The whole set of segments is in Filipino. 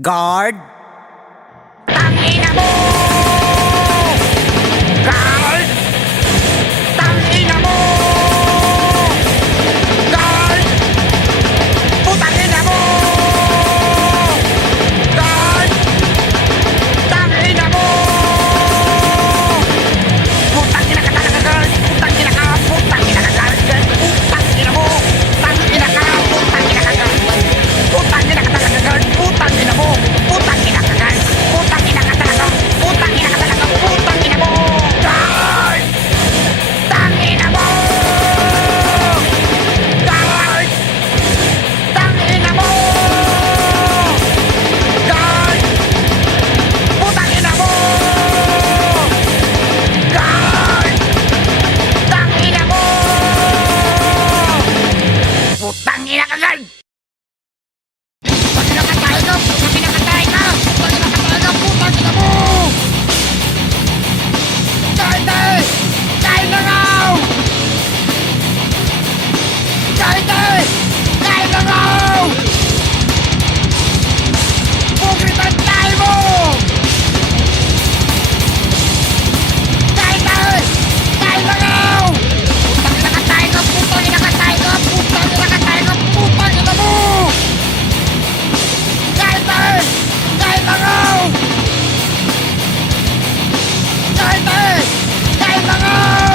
Guard! Tangina mo! Guard! Tangina mo! Guard! Putangina mo! Guard! Tangina mo! Putangina ka talaga, guard! Putangina ka! Putangina ka, guard! Putangina mo! Tangina ka! Putangina ka, guard! Putangina ka talaga, guard! Putangina mo! Putangina ka, guard! Putangina ka talaga! Putangina ka talaga! Putangina mo! Guard! Tangina mo! Guard! Tangina mo! Guard! Putangina mo! Guard! Tangina mo! Putangina ka, guard! Putangina ka tayo! Putangina ka tayo! Putangina ka tayo! Putangina mo! Guard eh! Guard na raw! Guard eh! Guard na raw! Pugitan tayo mo! Guard eh! Guard na raw! Putangina ka tayo! Putangina ka tayo! Putangina ka tayo! Putangina mo! Guard eh! Guard na raw! Guard eh! Guard na raw!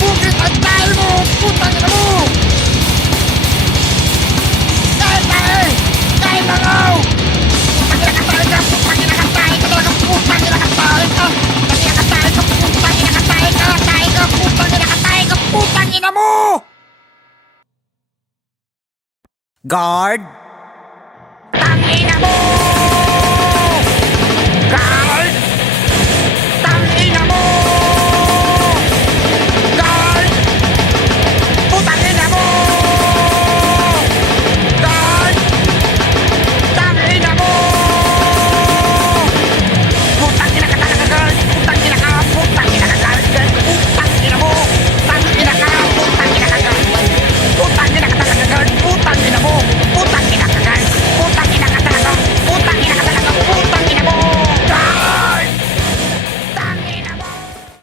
Pugitan tayo mo! Putangina mo! Guard eh! Guard na raw! Putangina ka tayo! Putangina ka tayo! Putangina ka tayo! Putangina ka tayo! Putangina ka tayo! Putangina ka tayo! Putangina mo! Guard!